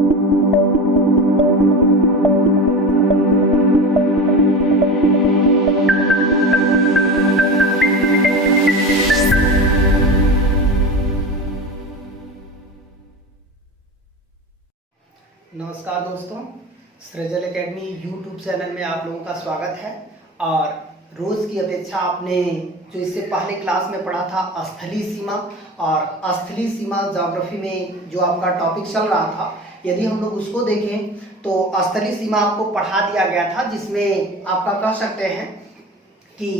नमस्कार दोस्तों, सृजल academy YouTube channel में आप लोगों का स्वागत है। और रोज़ की अपेक्षा आपने जो इससे पहले क्लास में पढ़ा था स्थलीय सीमा, और स्थलीय सीमा ज्योग्राफी में जो आपका टॉपिक चल रहा था, यदि हम लोग उसको देखें तो स्थलीय सीमा आपको पढ़ा दिया गया था, जिसमें आपका कह सकते हैं कि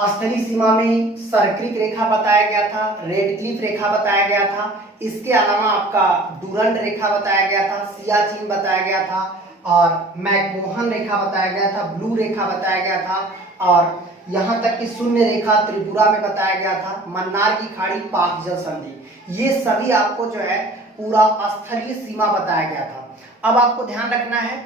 स्थलीय सीमा में सर्क्रिक रेखा बताया गया था, रेडक्लिफ रेखा बताया गया था, इसके अलावा आपका डूरंड रेखा बताया गया था, सियाचिन बताया गया था, और मैकमोहन रेखा बताया गया था, ब्लू रेखा बताया गया था, और यहाँ तक कि शून्य रेखा त्रिपुरा में बताया गया था, मन्नार की खाड़ी, पाक जल संधि, ये सभी आपको जो है पूरा स्थलीय सीमा बताया गया था। अब आपको ध्यान रखना है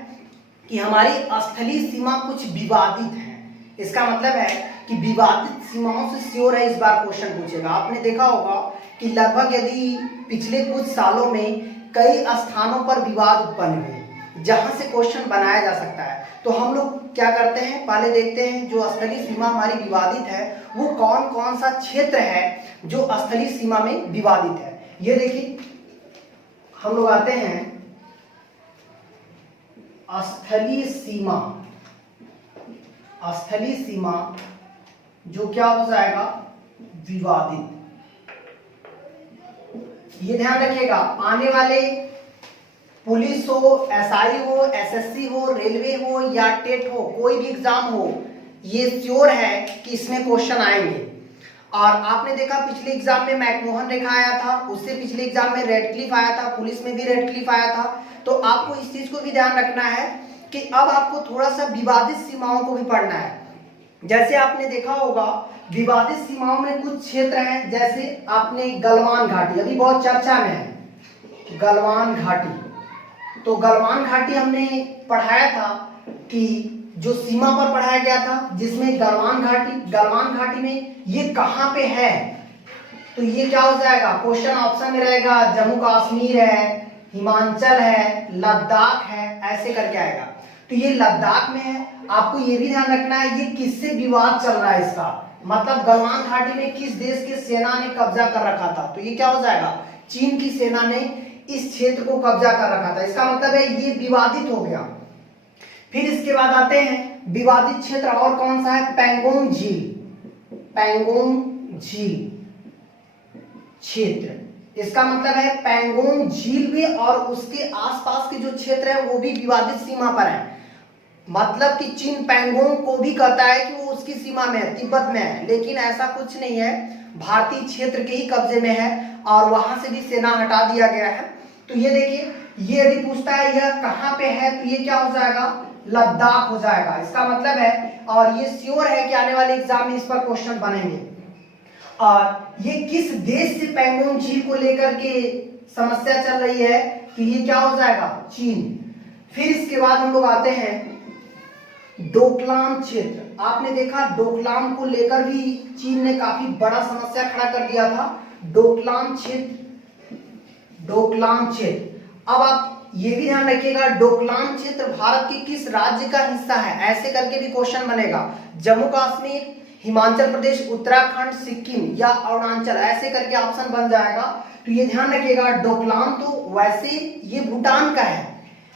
कि हमारी स्थलीय सीमा कुछ विवादित है। इसका मतलब है कि विवादित सीमाओं से श्योर है इस बार क्वेश्चन पूछेगा। आपने देखा होगा कि लगभग यदि पिछले कुछ सालों में कई स्थानों पर विवाद उत्पन्न हुए जहां से क्वेश्चन बनाया जा सकता है, तो हम लोग क्या करते हैं, पहले देखते हैं जो स्थलीय सीमा हमारी विवादित है वो कौन कौन सा क्षेत्र है जो स्थलीय सीमा में विवादित है। ये देखिए, हम लोग आते हैं स्थलीय सीमा। स्थलीय सीमा जो क्या हो जाएगा, विवादित। ये ध्यान रखिएगा, आने वाले पुलिस हो, एसआई हो, एसएससी हो, रेलवे हो या टेट हो, कोई भी एग्जाम हो, ये श्योर है कि इसमें क्वेश्चन आएंगे। और आपने देखा पिछले एग्जाम में मैकमोहन रेखा आया था, उससे पिछले एग्जाम में रेडक्लिफ आया था, पुलिस में भी रेडक्लिफ आया था। तो आपको इस चीज को भी ध्यान रखना है कि अब आपको थोड़ा सा विवादित सीमाओं को भी पढ़ना है। जैसे आपने देखा होगा विवादित सीमाओं में कुछ क्षेत्र हैं, जैसे आपने गलवान घाटी, अभी बहुत चर्चा में है गलवान घाटी। तो गलवान घाटी हमने पढ़ाया था कि जो सीमा पर पढ़ाया गया था, जिसमें गलवान घाटी में ये कहां पे है, तो ये क्या हो जाएगा, क्वेश्चन ऑप्शन में रहेगा जम्मू कश्मीर है, हिमाचल है, लद्दाख है, ऐसे करके आएगा। तो ये लद्दाख में है। आपको ये भी ध्यान रखना है ये किससे विवाद चल रहा है, इसका मतलब गलवान घाटी में किस देश की सेना ने कब्जा कर रखा था, तो ये क्या हो जाएगा, चीन की सेना ने इस क्षेत्र को कब्जा कर रखा था। इसका मतलब है ये विवादित हो गया। फिर इसके बाद आते हैं विवादित क्षेत्र और कौन सा है, पैंगोंग झील क्षेत्र। इसका मतलब है पैंगोंग झील भी और उसके आसपास के जो क्षेत्र है वो भी विवादित सीमा पर है। मतलब कि चीन पैंगोंग को भी कहता है कि वो उसकी सीमा में है, तिब्बत में है, लेकिन ऐसा कुछ नहीं है, भारतीय क्षेत्र के ही कब्जे में है और वहां से भी सेना हटा दिया गया है। तो ये देखिए, ये यदि पूछता है यह कहां पे है, तो ये क्या हो जाएगा, लद्दाख हो जाएगा। इसका मतलब है, और ये श्योर है कि आने वाले एग्जाम में इस पर क्वेश्चन बनेंगे। और ये किस देश से पैंगोंग झील को लेकर के समस्या चल रही है, तो ये क्या हो जाएगा, चीन। फिर इसके बाद हम लोग आते हैं डोकलाम क्षेत्र। आपने देखा डोकलाम को लेकर भी चीन ने काफी बड़ा समस्या खड़ा कर दिया था। डोकलाम क्षेत्र। अब आप ये भी ध्यान रखिएगा डोकलाम क्षेत्र भारत के किस राज्य का हिस्सा है, ऐसे करके भी क्वेश्चन बनेगा। जम्मू कश्मीर, हिमाचल प्रदेश, उत्तराखंड, सिक्किम या अरुणाचल, ऐसे करके ऑप्शन बन जाएगा। तो ये ध्यान रखिएगा, डोकलाम तो वैसे ये भूटान का है,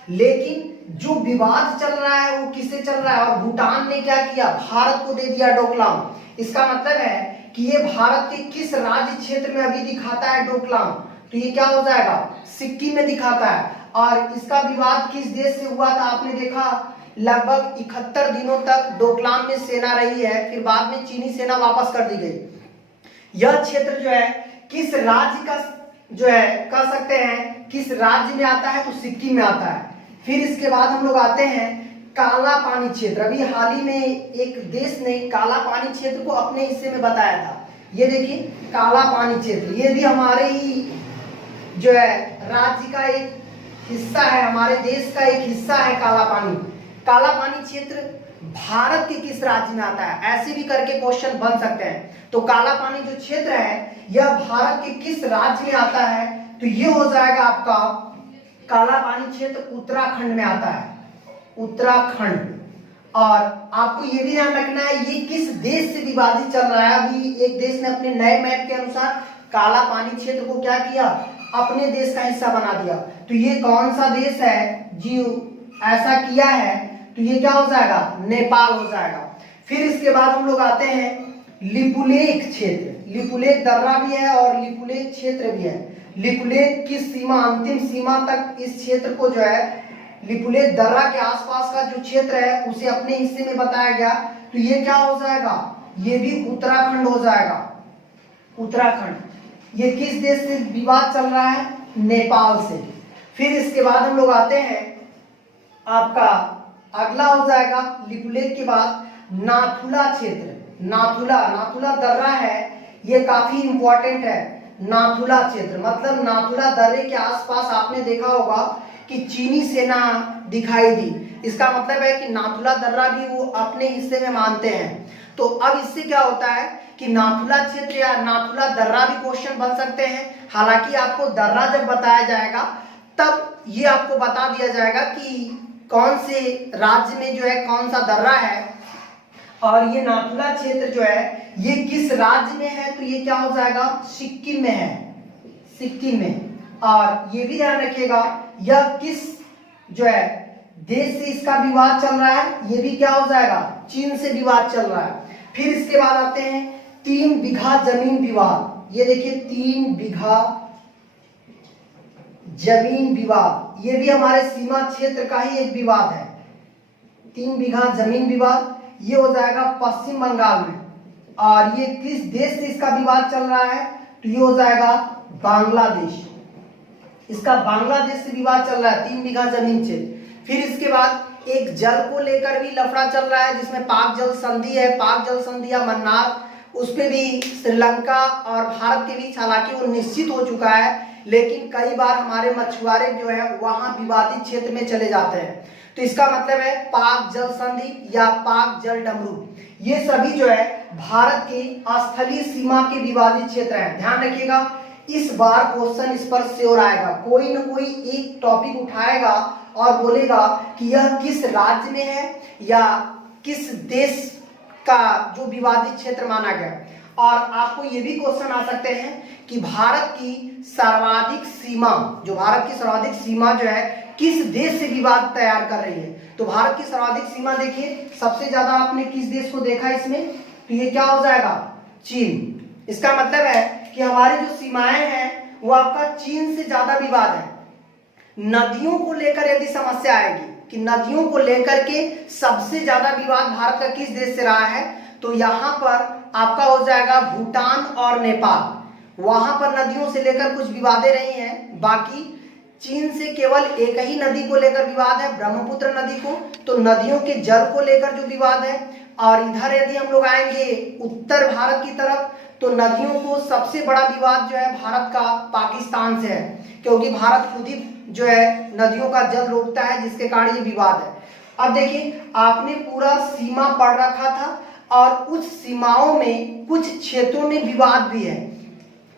लेकिन जो विवाद चल रहा है वो किससे चल रहा है, और भूटान ने क्या किया, भारत को दे दिया डोकलाम। इसका मतलब है कि ये भारत के किस राज्य क्षेत्र में अभी दिखाता है डोकलाम, तो ये क्या हो जाएगा, सिक्किम में दिखाता है। और इसका विवाद किस देश से हुआ था, आपने देखा लगभग 71 दिनों तक डोकलाम में सेना रही है, फिर बाद में चीनी सेना वापस कर दी गई। यह क्षेत्र जो है किस राज्य का जो है कह सकते हैं किस राज्य में आता है, तो सिक्किम में आता है। फिर इसके बाद हम लोग आते हैं काला पानी क्षेत्र। अभी हाल ही में एक देश ने काला पानी क्षेत्र को अपने हिस्से में बताया था। ये देखिए काला पानी क्षेत्र, ये भी हमारे ही जो है राज्य का एक हिस्सा है, हमारे देश का एक हिस्सा है काला पानी। काला पानी क्षेत्र भारत के किस राज्य में आता है, ऐसे भी करके क्वेश्चन बन सकते हैं। तो काला पानी जो क्षेत्र है यह भारत के किस राज्य में आता है, तो ये हो जाएगा आपका काला पानी क्षेत्र उत्तराखंड में आता है, उत्तराखंड। और आपको ये भी ध्यान रखना है ये किस देश से विवादित चल रहा है। अभी एक देश ने अपने नए मैप के अनुसार काला पानी क्षेत्र को क्या किया, अपने देश का हिस्सा बना दिया। तो ये कौन सा देश है जी ऐसा किया है, तो ये क्या हो जाएगा, नेपाल हो जाएगा। फिर इसके बाद हम लोग आते हैं लिपुलेख क्षेत्र। लिपुलेख दर्रा भी है और लिपुलेख क्षेत्र भी है। लिपुलेख की सीमा, अंतिम सीमा तक इस क्षेत्र को जो है लिपुलेख दर्रा के आसपास का जो क्षेत्र है उसे अपने हिस्से में बताया गया। तो ये क्या हो जाएगा, ये भी उत्तराखंड हो जाएगा, उत्तराखंड। ये किस देश से विवाद चल रहा है, नेपाल से। फिर इसके बाद हम लोग आते हैं, आपका अगला हो जाएगा लिपुलेख के बाद नाथुला क्षेत्र। नाथुला दर्रा है, ये काफी इंपॉर्टेंट है। नाथुला क्षेत्र मतलब नाथुला दर्रे के आसपास आपने देखा होगा कि चीनी सेना दिखाई दी। इसका मतलब है कि नाथुला दर्रा भी वो अपने हिस्से में मानते हैं। तो अब इससे क्या होता है कि नाथुला क्षेत्र या नाथुला दर्रा भी क्वेश्चन बन सकते हैं। हालांकि आपको दर्रा जब बताया जाएगा तब ये आपको बता दिया जाएगा कि कौन से राज्य में जो है कौन सा दर्रा है। और ये नाथुला क्षेत्र जो है ये किस राज्य में है, तो ये क्या हो जाएगा, सिक्किम में है, सिक्किम में। और ये भी ध्यान रखिएगा यह किस जो है देश से इसका विवाद चल रहा है, ये भी क्या हो जाएगा, चीन से विवाद चल रहा है। फिर इसके बाद आते हैं 3 बीघा जमीन विवाद। ये देखिए 3 बीघा जमीन विवाद, ये भी हमारे सीमा क्षेत्र का ही एक विवाद है। 3 बीघा जमीन विवाद ये हो जाएगा पश्चिम बंगाल में। और ये किस देश से इसका विवाद चल रहा है, तो ये हो जाएगा बांग्लादेश। इसका बांग्लादेश से विवाद चल रहा है 3 बीघा जमीन से। फिर इसके बाद एक जल को लेकर भी लफड़ा चल रहा है जिसमें पाक जल संधि है, पाक जल संधि या मन्नार, उस पे भी श्रीलंका और भारत के बीच हालांकि वो निश्चित हो चुका है, लेकिन कई बार हमारे मछुआरे जो है वहां विवादित क्षेत्र में चले जाते हैं। तो इसका मतलब है पाक जल संधि या पाक जल डमरू, ये सभी जो है भारत के स्थलीय सीमा के विवादित क्षेत्र हैं। ध्यान रखिएगा इस बार क्वेश्चन इस पर श्योर आएगा, कोई न कोई एक टॉपिक उठाएगा और बोलेगा कि यह किस राज्य में है या किस देश का जो विवादित क्षेत्र माना गया। और आपको ये भी क्वेश्चन आ सकते हैं कि भारत की सर्वाधिक सीमा, जो भारत की सर्वाधिक सीमा जो है किस देश से विवाद तैयार कर रही है। तो भारत की सर्वाधिक सीमा देखिए, सबसे ज्यादा आपने किस देश को देखा इसमें, तो ये क्या हो जाएगा, चीन। इसका मतलब है कि हमारी जो सीमाएं हैं वो आपका चीन से ज्यादा विवाद है। नदियों को लेकर यदि समस्या आएगी कि नदियों को लेकर के सबसे ज्यादा विवाद भारत का किस देश से रहा है, तो यहाँ पर आपका हो जाएगा भूटान और नेपाल। वहां पर नदियों से लेकर कुछ विवादें रही हैं, बाकी चीन से केवल एक ही नदी को लेकर विवाद है, ब्रह्मपुत्र नदी को, तो नदियों के जल को लेकर जो विवाद है। और इधर यदि हम लोग आएंगे उत्तर भारत की तरफ, तो नदियों को सबसे बड़ा विवाद जो है भारत का पाकिस्तान से है, क्योंकि भारत खुद ही जो है नदियों का जल रोकता है, जिसके कारण ये विवाद है। अब देखिए आपने पूरा सीमा पढ़ रखा था और उस सीमाओं में कुछ क्षेत्रों में विवाद भी है।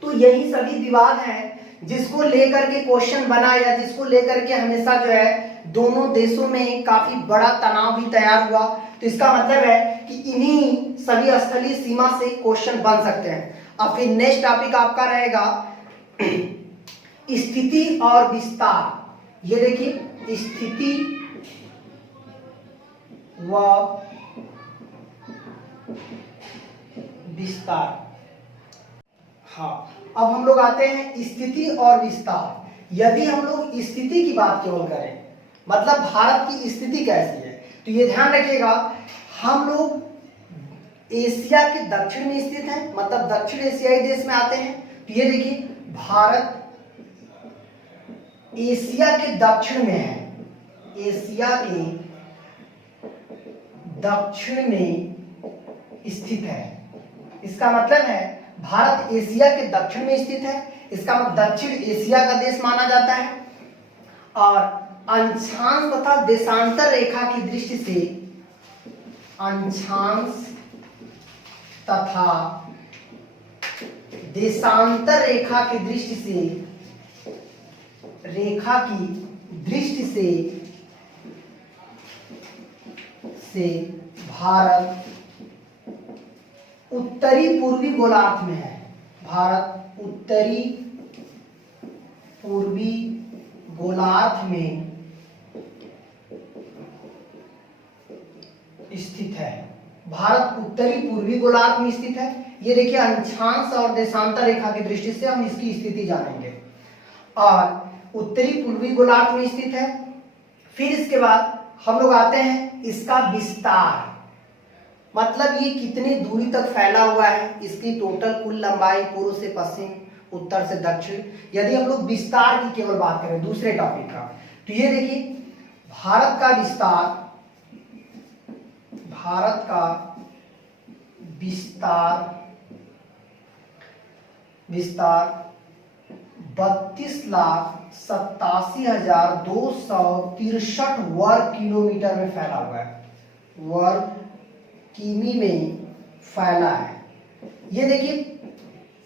तो यही सभी विवाद हैं जिसको लेकर के क्वेश्चन बना या जिसको लेकर के हमेशा जो है दोनों देशों में काफी बड़ा तनाव भी तैयार हुआ। तो इसका मतलब है कि इन्हीं सभी स्थलीय सीमा से क्वेश्चन बन सकते हैं। अब फिर नेक्स्ट टॉपिक आपका रहेगा स्थिति और विस्तार। ये देखिए स्थिति व विस्तार। हाँ, अब हम लोग आते हैं स्थिति और विस्तार। यदि हम लोग स्थिति की बात केवल करें, मतलब भारत की स्थिति कैसी है, तो ये ध्यान रखिएगा हम लोग एशिया के दक्षिण में स्थित हैं, मतलब दक्षिण एशियाई देश में आते हैं। तो ये देखिए भारत एशिया के दक्षिण में है, एशिया के दक्षिण में स्थित है। इसका मतलब है भारत एशिया के दक्षिण में स्थित है, इसका मतलब दक्षिण एशिया का देश माना जाता है। और अक्षांश तथा देशांतर रेखा की दृष्टि से, अक्षांश तथा देशांतर रेखा की दृष्टि से रेखा की दृष्टि से भारत उत्तरी पूर्वी गोलार्ध में है। भारत उत्तरी पूर्वी गोलार्ध में स्थित है। भारत उत्तरी पूर्वी गोलार्ध में स्थित है। ये देखिए अक्षांश और देशांतर रेखा की दृष्टि से हम इसकी स्थिति जानेंगे। और उत्तरी पूर्वी गोलार्ध में स्थित है। फिर इसके बाद हम लोग आते हैं इसका विस्तार, मतलब ये कितनी दूरी तक फैला हुआ है, इसकी टोटल कुल लंबाई पूर्व से पश्चिम, उत्तर से दक्षिण। यदि हम लोग विस्तार की केवल बात करें दूसरे टॉपिक का, तो ये देखिए भारत का विस्तार 32,87,263 वर्ग किलोमीटर में फैला हुआ है, वर्ग किमी में फैला है। ये देखिए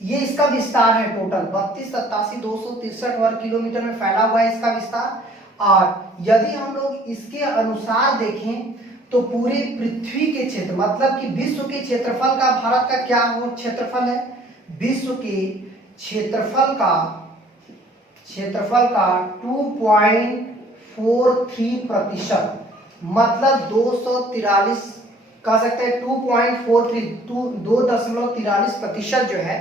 ये इसका विस्तार है, टोटल 32,87,263 वर्ग किलोमीटर में फैला हुआ है इसका विस्तार। और यदि हम लोग इसके अनुसार देखें तो पूरे पृथ्वी के क्षेत्र, मतलब कि विश्व के क्षेत्रफल का भारत का क्या हो क्षेत्रफल है, विश्व के क्षेत्रफल का 2.43%, मतलब 243 कह सकते हैं 2.43% जो है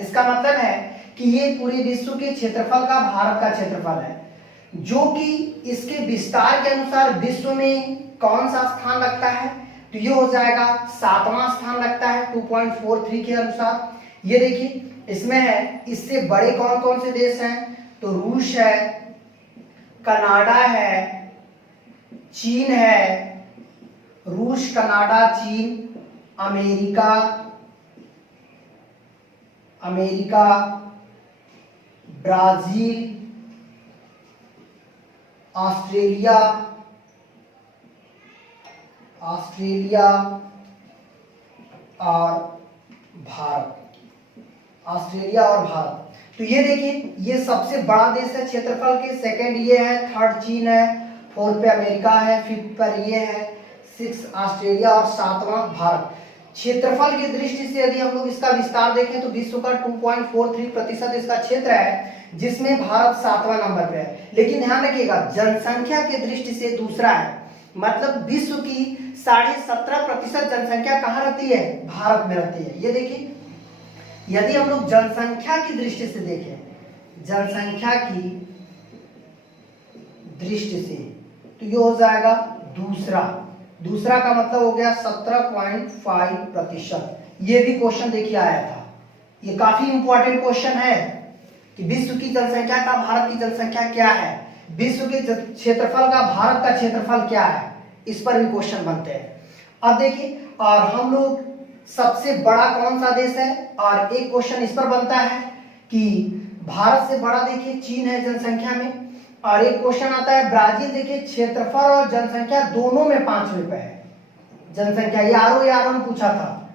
इसका मतलब है कि ये पूरे विश्व के क्षेत्रफल का भारत का क्षेत्रफल है, जो कि इसके विस्तार के अनुसार विश्व में कौन सा स्थान लगता है, तो ये हो जाएगा 7वां स्थान लगता है 2.43 के अनुसार। ये देखिए इसमें है, इससे बड़े कौन कौन से देश हैं, तो रूस है, कनाडा है, चीन है, रूस, कनाडा, चीन, अमेरिका, ब्राजील, ऑस्ट्रेलिया और भारत। तो ये देखिए ये सबसे बड़ा देश है क्षेत्रफल के, सेकंड ये है, थर्ड चीन है, फोर्थ पे अमेरिका है, फिफ्थ पर ये है, 6 ऑस्ट्रेलिया और 7वां भारत। क्षेत्रफल की दृष्टि से यदि हम लोग इसका विस्तार देखें तो विश्व का 2.43% इसका क्षेत्र है, जिसमें भारत 7वां नंबर पे है। लेकिन ध्यान रखिएगा जनसंख्या की दृष्टि से दूसरा है, मतलब विश्व की 17.5% जनसंख्या कहाँ रहती है, भारत में रहती है। ये देखिए यदि हम लोग जनसंख्या की दृष्टि से देखें, जनसंख्या की दृष्टि से, तो ये हो जाएगा दूसरा का मतलब हो गया 17.5%। ये भी क्वेश्चन देखिए आया था, ये काफी इंपॉर्टेंट क्वेश्चन है कि विश्व की जनसंख्या का भारत की जनसंख्या क्या है, विश्व के क्षेत्रफल का भारत का क्षेत्रफल क्या है, इस पर भी क्वेश्चन बनते हैं। अब देखिए और हम लोग सबसे बड़ा कौन सा देश है, और एक क्वेश्चन इस पर बनता है कि भारत से बड़ा देखिए चीन है जनसंख्या में, और एक क्वेश्चन आता है ब्राजील देखिए क्षेत्रफल और जनसंख्या दोनों में 5वें पे है जनसंख्या। ये आर में पूछा था,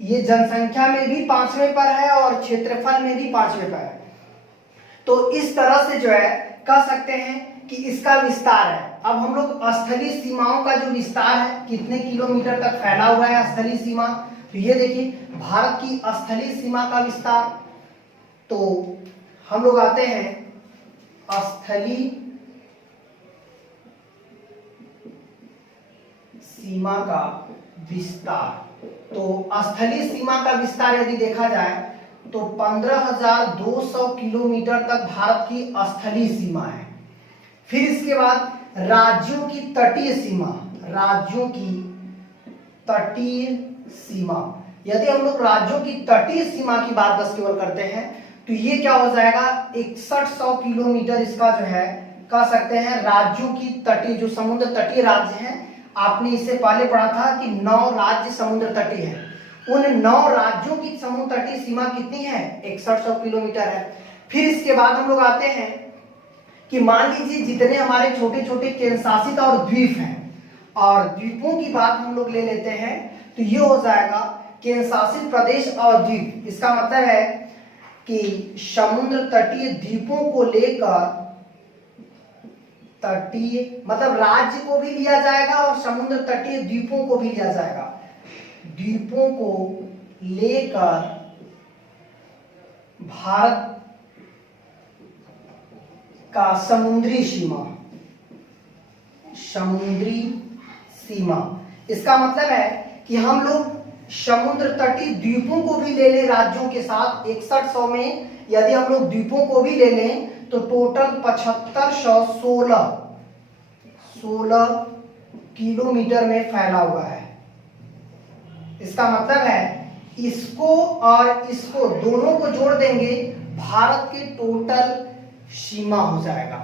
ये जनसंख्या में भी 5वें पर है और क्षेत्रफल में भी 5वें पर है। तो इस तरह से जो है कह सकते हैं कि इसका विस्तार है। अब हम लोग स्थलीय सीमाओं का जो विस्तार है, कितने किलोमीटर तक फैला हुआ है स्थलीय सीमा, तो ये देखिए भारत की स्थलीय सीमा का विस्तार, तो हम लोग आते हैं स्थलीय सीमा का विस्तार। तो स्थलीय सीमा का विस्तार यदि देखा जाए तो 15,200 किलोमीटर तक भारत की स्थलीय सीमा है। फिर इसके बाद राज्यों की तटीय सीमा, यदि हम लोग राज्यों की तटीय सीमा की बात बस केवल करते हैं तो ये क्या हो जाएगा 6100 किलोमीटर इसका जो है कह सकते हैं राज्यों की तटीय, जो समुद्र तटीय राज्य हैं, आपने इससे पहले पढ़ा था कि 9 राज्य समुद्र तटीय हैं, उन 9 राज्यों की समुद्र तटीय सीमा कितनी है 6100 किलोमीटर है। फिर इसके बाद हम लोग आते हैं कि मान लीजिए जितने हमारे छोटे छोटे केंद्र शासित और द्वीप हैं, और द्वीपों की बात हम लोग ले लेते हैं तो ये हो जाएगा केंद्र शासित प्रदेश और द्वीप। इसका मतलब है कि समुद्र तटीय द्वीपों को लेकर तटीय मतलब राज्य को भी लिया जाएगा और समुद्र तटीय द्वीपों को भी लिया जाएगा। द्वीपों को लेकर भारत का समुद्री सीमा, समुद्री सीमा, इसका मतलब है कि हम लोग समुद्र तटीय द्वीपों को भी ले लें राज्यों के साथ। 6100 में यदि हम लोग द्वीपों को भी ले लें तो टोटल 7516 किलोमीटर में फैला हुआ है। इसका मतलब है इसको और इसको दोनों को जोड़ देंगे, भारत के टोटल सीमा हो जाएगा।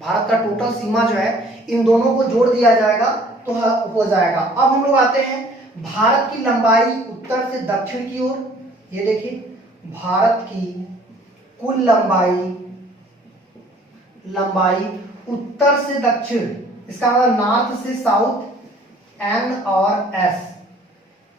भारत का टोटल सीमा जो है इन दोनों को जोड़ दिया जाएगा तो हो जाएगा। अब हम लोग आते हैं भारत की लंबाई उत्तर से दक्षिण की ओर। ये देखिए भारत की कुल लंबाई उत्तर से दक्षिण, इसका मतलब नॉर्थ से साउथ, एन और एस,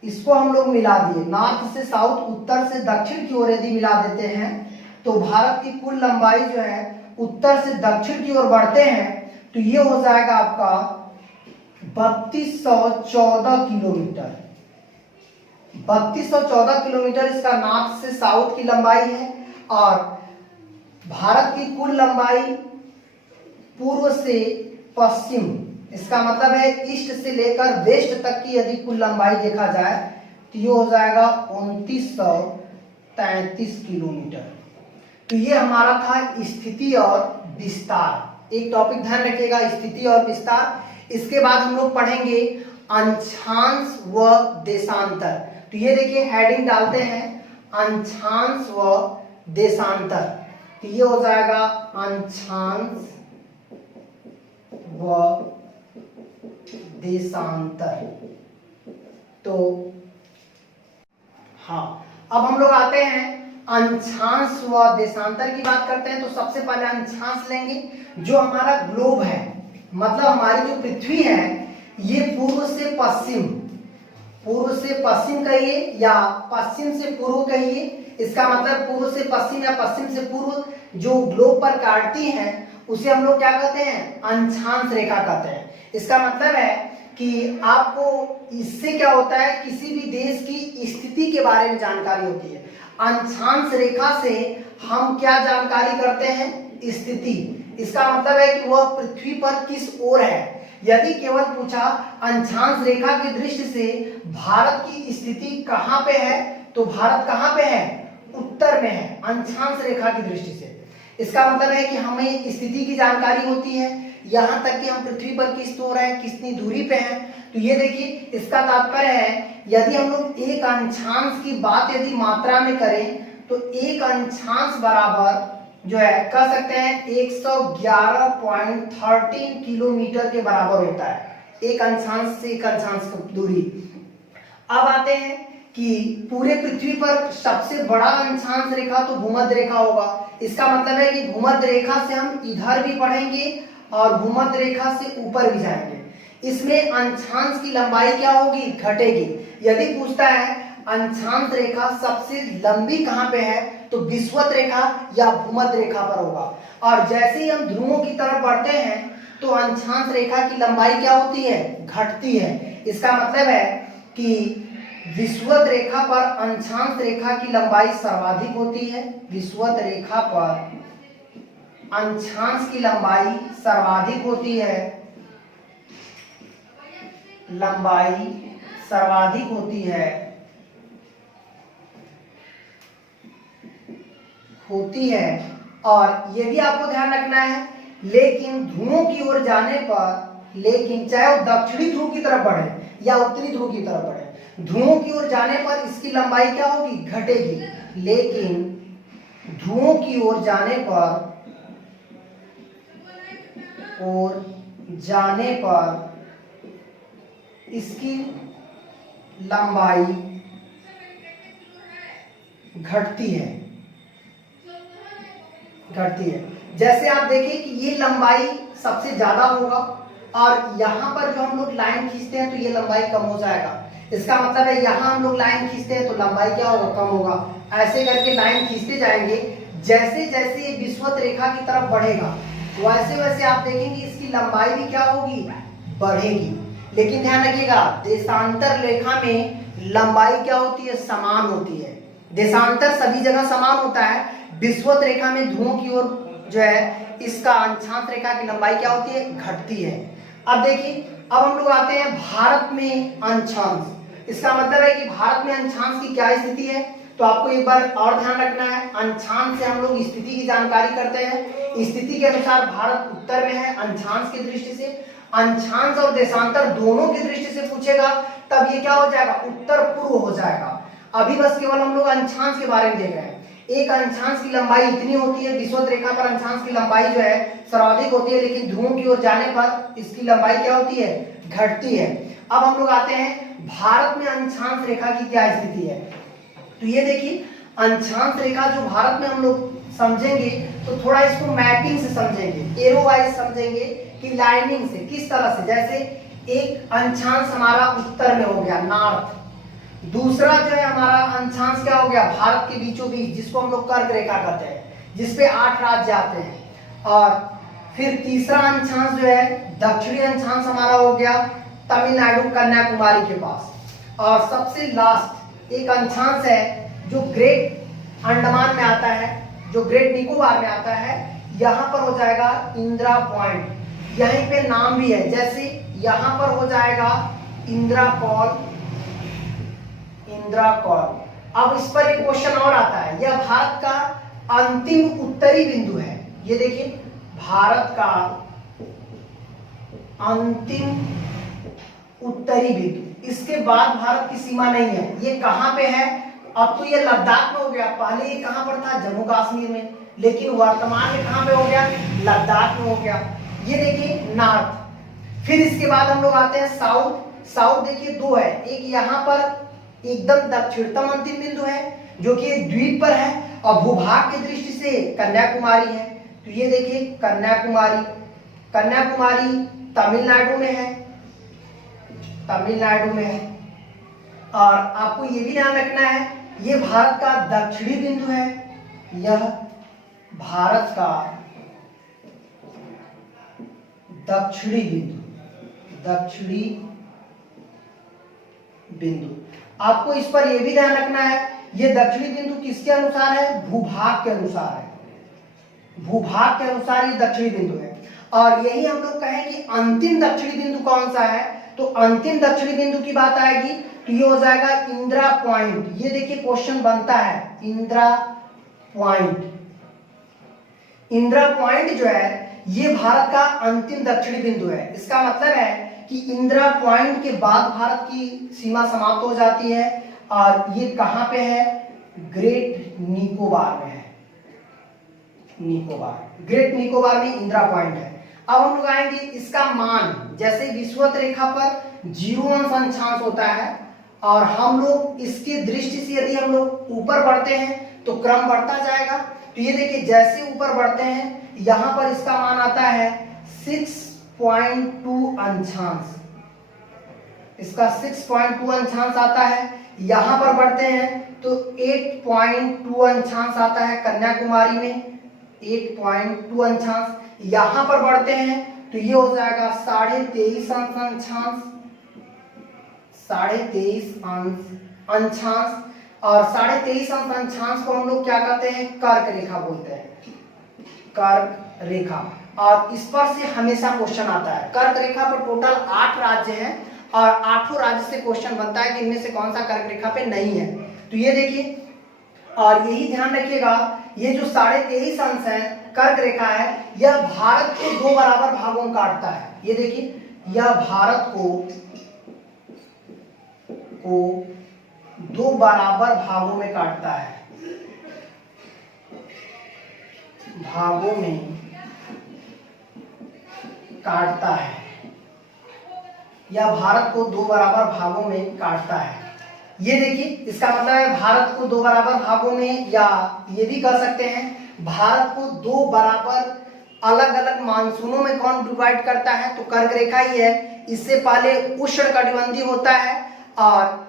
इसको हम लोग मिला दिए। नॉर्थ से साउथ, उत्तर से दक्षिण की ओर यदि मिला देते हैं तो भारत की कुल लंबाई जो है उत्तर से दक्षिण की ओर बढ़ते हैं तो ये हो जाएगा आपका 3214 किलोमीटर। 3214 किलोमीटर इसका नॉर्थ से साउथ की लंबाई है। और भारत की कुल लंबाई पूर्व से पश्चिम, इसका मतलब है ईस्ट से लेकर वेस्ट तक की यदि कुल लंबाई देखा जाए तो ये हो जाएगा 2933 किलोमीटर। तो ये हमारा था स्थिति और विस्तार। एक टॉपिक ध्यान रखिएगा, स्थिति और विस्तार। इसके बाद हम लोग पढ़ेंगे अंशांश व देशांतर। तो ये देखिए हेडिंग डालते हैं अंशांश व देशांतर, तो ये हो जाएगा अंशांश व देशांतर। तो हाँ, अब हम लोग आते हैं अंशांश व देशांतर की बात करते हैं। तो सबसे पहले अंशांश लेंगे, जो हमारा ग्लोब है, मतलब हमारी जो पृथ्वी है, ये पूर्व से पश्चिम कहिए या पश्चिम से पूर्व कहिए, इसका मतलब पूर्व से पश्चिम या पश्चिम से पूर्व जो ग्लोब पर काटती है उसे हम लोग क्या कहते हैं, अंशांश रेखा कहते हैं। इसका मतलब है कि आपको इससे क्या होता है, किसी भी देश की स्थिति के बारे में जानकारी होती है। अंशांश रेखा से हम क्या जानकारी करते हैं, स्थिति। इसका मतलब है कि वह पृथ्वी पर किस ओर है। यदि केवल पूछा अंशांश रेखा की दृष्टि से भारत की स्थिति कहाँ पे है, तो भारत कहाँ पे है, उत्तर में है अंशांश रेखा की दृष्टि से। इसका मतलब है कि हमें स्थिति की जानकारी होती है, यहाँ तक कि हम पृथ्वी पर किस ओर है, कितनी दूरी पे हैं। तो ये देखिए, इसका तात्पर्य है यदि हम लोग एक अंशांश की बात यदि मात्रा में करें तो एक अंशांश बराबर जो है कह सकते हैं 111.13 किलोमीटर के बराबर होता है, एक अंशांश से एक अंशांश की दूरी। अब आते हैं कि पूरे पृथ्वी पर सबसे बड़ा अंशांश रेखा तो भूमध्य रेखा होगा। इसका मतलब है कि भूमध्य रेखा से हम इधर भी बढ़ेंगे और भूमध्य रेखा से ऊपर भी जाएंगे। इसमें अंशांश की लंबाई क्या होगी, घटेगी। यदि पूछता है अंशांश रेखा सबसे लंबी कहाँ पे है, तो विषुवत रेखा या भूमध्य रेखा पर होगा। और जैसे ही हम ध्रुवों की तरफ बढ़ते हैं तो अंशांश रेखा की लंबाई क्या होती है, घटती है। इसका मतलब है कि विषुवत रेखा पर अंशांश रेखा की लंबाई सर्वाधिक होती है। विषुवत रेखा पर अंशांश की लंबाई सर्वाधिक होती है, लंबाई सर्वाधिक होती है और ये भी आपको ध्यान रखना है। लेकिन ध्रुवों की ओर जाने पर, लेकिन चाहे वो दक्षिणी ध्रुव की तरफ बढ़े या उत्तरी ध्रुव की तरफ बढ़े, ध्रुवों की ओर जाने पर इसकी लंबाई क्या होगी, घटेगी। लेकिन ध्रुवों की ओर जाने पर इसकी लंबाई घटती है। जैसे आप देखिए कि ये लंबाई सबसे ज्यादा होगा और यहाँ पर जो हम लोग लाइन खींचते हैं तो ये लंबाई कम हो जाएगा। इसका मतलब है यहाँ हम लोग लाइन खींचते हैं तो लंबाई क्या होगा, कम होगा। ऐसे करके लाइन खींचते जाएंगे। जैसे जैसे ये विषुवत रेखा की तरफ बढ़ेगा वैसे वैसे आप देखेंगे इसकी लंबाई भी क्या होगी, बढ़ेगी। लेकिन ध्यान रखिएगा देशांतर रेखा में लंबाई क्या होती है, समान होती है। देशांतर सभी जगह समान होता है, विषुवत रेखा में ध्रुवों की ओर जो है इसका अंशांश रेखा की लंबाई क्या होती है, घटती है। अब देखिए अब हम लोग आते हैं भारत में अंशांश। इसका मतलब है कि भारत में अंशांश की क्या स्थिति है। तो आपको एक बार और ध्यान रखना है, अंशांश से हम लोग स्थिति की जानकारी करते हैं। स्थिति के अनुसार भारत उत्तर में है अंशांश की दृष्टि से। अंशांश और देशांतर दोनों की दृष्टि से पूछेगा तब ये क्या हो जाएगा, उत्तर पूर्व हो जाएगा। अभी बस केवल हम लोग अंशांश के बारे में देख रहे हैं। एक अंशांश की लंबाई इतनी होती है, विषुवत रेखा पर अंशांश की लंबाई जो है सर्वाधिक होती है, लेकिन ध्रुवों की ओर जाने पर इसकी लंबाई क्या होती है, घटती है। अब हम लोग आते हैं भारत में अंशांश रेखा की क्या स्थिति है। तो ये देखिए अंशांश रेखा जो भारत में हम लोग समझेंगे तो थोड़ा इसको मैपिंग से समझेंगे, एरो वाइज समझेंगे कि लाइनिंग से किस तरह से। जैसे एक अंशांश हमारा उत्तर में हो गया नॉर्थ, दूसरा जो है हमारा अंशांश क्या हो गया भारत के बीचों बीच जिसको हम लोग कर्क रेखा कहते हैं, जिसपे 8 राज्य आते हैं। और फिर तीसरा अंशांश जो है दक्षिणी अंशांश हमारा हो गया तमिलनाडु कन्याकुमारी के पास। और सबसे लास्ट एक अंशांश है जो ग्रेट अंडमान में आता है, जो ग्रेट निकोबार में आता है, यहाँ पर हो जाएगा इंदिरा पॉइंट। यहीं पे नाम भी है, जैसे यहाँ पर हो जाएगा इंदिरा कॉल। अब इस पर एक क्वेश्चन और आता है, यह भारत का अंतिम उत्तरी बिंदु है। ये देखिए भारत का अंतिम उत्तरी बिंदु, इसके बाद भारत की सीमा नहीं है। ये कहां पे है, अब तो ये लद्दाख में हो गया, पहले ये कहां पर था, जम्मू कश्मीर में, लेकिन वर्तमान में कहां पे हो गया, लद्दाख में हो गया। ये देखिए नॉर्थ। फिर इसके बाद हम लोग आते हैं साउथ देखिए 2 है, एक यहाँ पर एकदम दक्षिणतम अंतिम बिंदु है जो कि द्वीप पर है और भूभाग की दृष्टि से कन्याकुमारी है। तो ये देखिए कन्याकुमारी तमिलनाडु में है। और आपको ये भी ध्यान रखना है ये भारत का दक्षिणी बिंदु है, यह भारत का दक्षिणी बिंदु। आपको इस पर यह भी ध्यान रखना है ये दक्षिणी बिंदु किसके अनुसार है, भूभाग के अनुसार है। भूभाग के अनुसार ये दक्षिणी बिंदु है। और यही हम लोग कहें कि अंतिम दक्षिणी बिंदु कौन सा है, तो अंतिम दक्षिणी बिंदु की बात आएगी तो ये हो जाएगा इंदिरा पॉइंट। ये देखिए क्वेश्चन बनता है इंदिरा पॉइंट जो है ये भारत का अंतिम दक्षिणी बिंदु है। इसका मतलब है कि इंदिरा पॉइंट के बाद भारत की सीमा समाप्त हो जाती है। और ये कहां पे है, ग्रेट निकोबार में है। ग्रेट निकोबार में इंदिरा पॉइंट है। अब हम लोग आएंगे इसका मान, जैसे विषुवत रेखा पर 0 अंश अंशांश होता है और हम लोग इसकी दृष्टि से यदि हम लोग ऊपर बढ़ते हैं तो क्रम बढ़ता जाएगा। तो ये देखिए जैसे ऊपर बढ़ते हैं यहाँ पर इसका मान आता है 6.2 अंशांश, इसका 6.2 अंशांश आता है। यहाँ पर बढ़ते हैं तो 8.2 अंशांश आता है कन्याकुमारी में, 8.2 अंशांश। यहाँ पर बढ़ते हैं तो ये हो जाएगा 23.5 अंशांश, 23.5 अंशांश। और 23.5 अंशांश को हम लोग क्या कहते हैं, कर्क रेखा बोलते हैं, कर्क रेखा। और इस पर से हमेशा क्वेश्चन आता है। कर्क रेखा पर टोटल 8 राज्य हैं और 8 राज्य से क्वेश्चन बनता है कि इनमें से कौन सा कर्क रेखा पे नहीं है। तो ये देखिए और यही ध्यान रखिएगा ये जो 23.5 अंश है कर्क रेखा है, यह भारत को 2 बराबर भागों में काटता है। ये देखिए यह भारत को 2 बराबर भागों में काटता है, भागों में काटता है। यह भारत को 2 बराबर भागों में काटता है। ये देखिए इसका मतलब है भारत को 2 बराबर भागों में, या ये भी कह सकते हैं भारत को 2 बराबर अलग अलग मानसूनों में कौन डिवाइड करता है, तो कर्क रेखा ही है। इससे पहले उष्णकटिबंधीय होता है और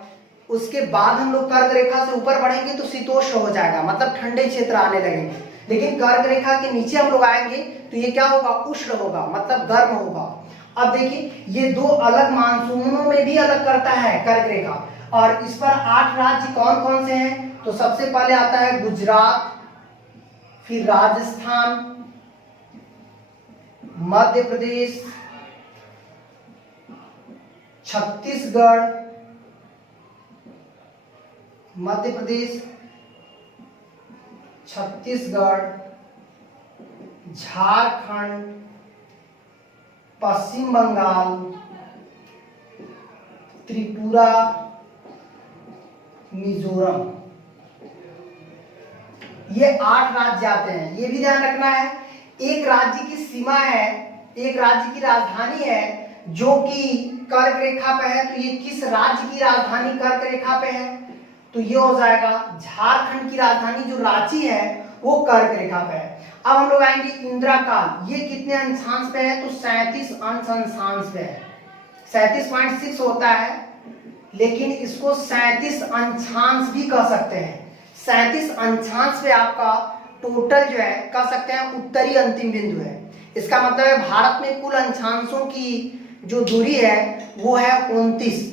उसके बाद हम लोग कर्क रेखा से ऊपर बढ़ेंगे तो शीतोष्ण हो जाएगा, मतलब ठंडे क्षेत्र आने लगेंगे। लेकिन कर्क रेखा के नीचे हम लोग आएंगे तो ये क्या होगा, उष्ण होगा, मतलब गर्म होगा। अब देखिए ये दो अलग मानसूनों में भी अलग करता है कर्क रेखा, और इस पर 8 राज्य कौन कौन से हैं, तो सबसे पहले आता है गुजरात, फिर राजस्थान, मध्य प्रदेश, छत्तीसगढ़, मध्य प्रदेश, छत्तीसगढ़, झारखंड, पश्चिम बंगाल, त्रिपुरा, मिजोरम। ये 8 राज्य आते हैं। ये भी ध्यान रखना है, एक राज्य की सीमा है, एक राज्य की राजधानी है जो कि कर्क रेखा पे है, तो ये किस राज्य की राजधानी कर्क रेखा पे है, तो ये हो जाएगा झारखंड की राजधानी जो रांची है वो कर्क रेखा पे है। अब हम लोग आएंगे इंदिरा काल, ये कितने अंशांश पे है, तो 37 अंशांश पे है। 37.6 होता है, लेकिन इसको 37 अंशांश भी कह सकते हैं। 37 अंशांश पे आपका टोटल जो है कह सकते हैं उत्तरी अंतिम बिंदु है। इसका मतलब है भारत में कुल अंशांशों की जो दूरी है वो है 29।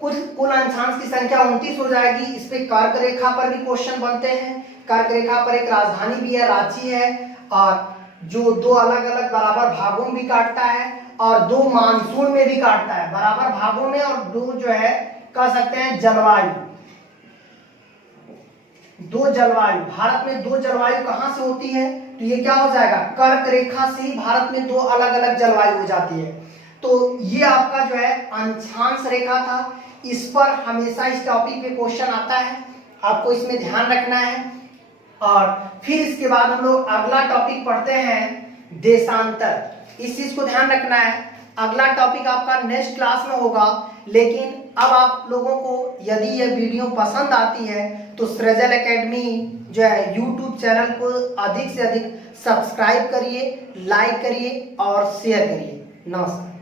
कुल अंशांश की संख्या 29 हो जाएगी। इस पे कर्क रेखा पर भी क्वेश्चन बनते हैं। कर्क रेखा पर एक राजधानी भी है, रांची है, और जो दो अलग अलग बराबर भागों में भी काटता है और दो मानसून में भी काटता है, बराबर भागों में, और दो जो है कह सकते हैं जलवायु, दो जलवायु। भारत में दो जलवायु कहां से होती है, तो ये क्या हो जाएगा, कर्क रेखा से ही भारत में दो अलग अलग जलवायु हो जाती है। तो ये आपका जो है अंशांश रेखा था। इस पर हमेशा इस टॉपिक पे क्वेश्चन आता है, आपको इसमें ध्यान रखना है। और फिर इसके बाद हम लोग अगला टॉपिक पढ़ते हैं देशांतर। इस चीज को ध्यान रखना है, अगला टॉपिक आपका नेक्स्ट क्लास में होगा। लेकिन अब आप लोगों को यदि यह वीडियो पसंद आती है तो सृजल एकेडमी जो है यूट्यूब चैनल को अधिक से अधिक सब्सक्राइब करिए, लाइक करिए और शेयर करिए। नमस्कार।